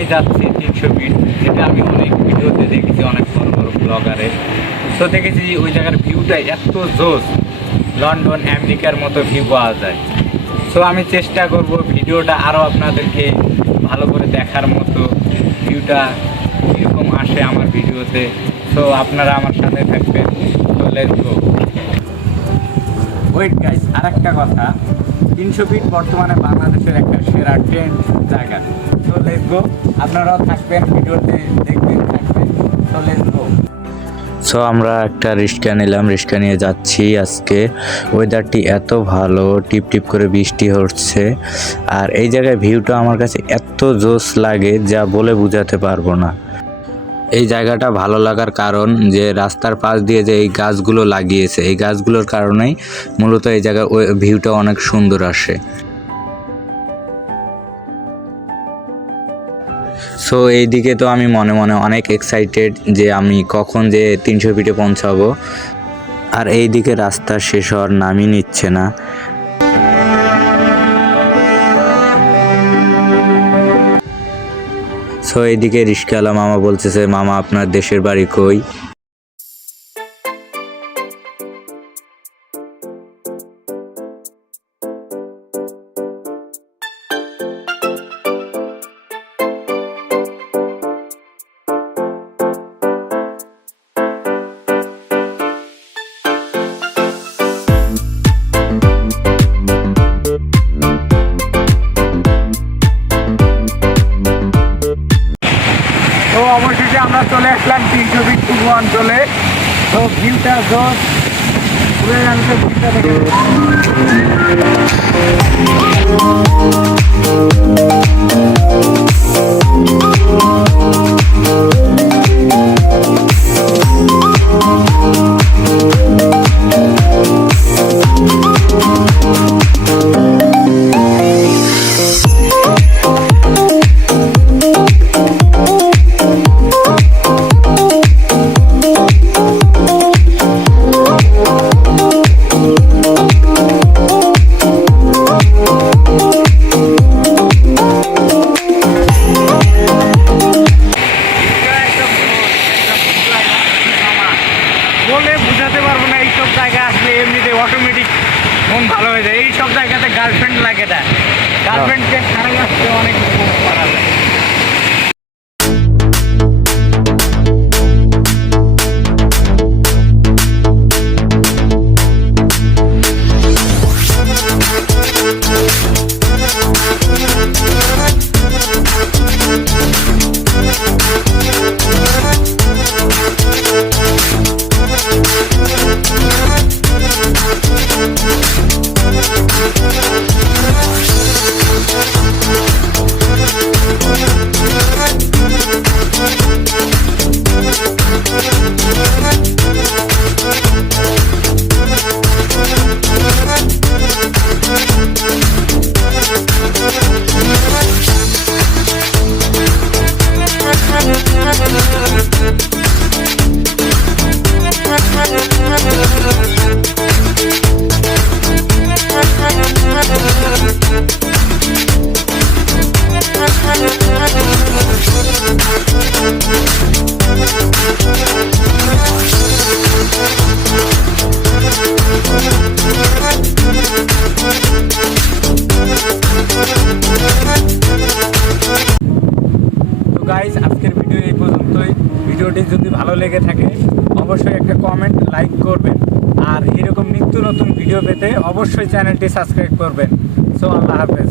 দেখেছি তিনশো ফিট যেটা আমি অনেক ভিডিওতে দেখেছি, অনেক বড় বড় ব্লগারে তো দেখেছি ওই জায়গার ভিউটা এত জোস লন্ডন, আমেরিকার মতো ভিউ পাওয়া যায়। সো আমি চেষ্টা করব ভিডিওটা আরও আপনাদেরকে ভালো করে দেখার মতো ভিউটা কীরকম আসে আমার ভিডিওতে। সো আপনারা আমার সাথে থাকবেন। তো লেটস গো ওয়েট গাইস আর একটা কথা। তিনশো ফিট বর্তমানে বাংলাদেশের একটা সেরা ট্রেন্ড লেটস গো থাকবেন, ভিডিওতে দেখবেন লেটস গো সো আমরা একটা রিক্সা নিলাম, রিক্সা নিয়ে যাচ্ছি আজকে। ওয়েদারটি এত ভালো টিপ টিপ করে বৃষ্টি হচ্ছে। আর এই জায়গায় ভিউটা আমার কাছে এত জোস লাগে যা বলে বোঝাতে পারব না। এই জায়গাটা ভালো লাগার কারণ যে, রাস্তার পাশ দিয়ে যে এই গাছগুলো লাগিয়েছে, এই গাছগুলোর কারণেই মূলত এই জায়গার ভিউটা অনেক সুন্দর আসে। সো এই দিকে তো আমি মনে মনে অনেক এক্সাইটেড যে আমি কখন যে তিনশো ফিটে পৌঁছাবো। আর এই দিকে রাস্তা শেষ হওয়ার নামই নিচ্ছে না। সো এইদিকে রিস্কালা মামা বলতেছে, মামা, আপনার দেশের বাড়ি কই? অবশেষে আমরা চলে আসলাম ফিট পূর্ব অঞ্চলে। তো ভিউটা জোস ঘুরে জানতে ভিউটা পারব না এইসব জায়গা আসলে এমনিতে অটোমেটিক মন ভালো হয়ে যায়। এইসব জায়গাতে গার্লফ্রেন্ড লাগে না। গার্লফ্রেন্ডকে ছাড়াই আসতে অনেক করা যায় ভিডিওটি যদি ভালো লেগে থাকে, অবশ্যই একটা কমেন্ট লাইক করবেন। আর এরকম নিত্য নতুন ভিডিও পেতে অবশ্যই চ্যানেলটি সাবস্ক্রাইব করবেন। সো আল্লাহ হাফেজ।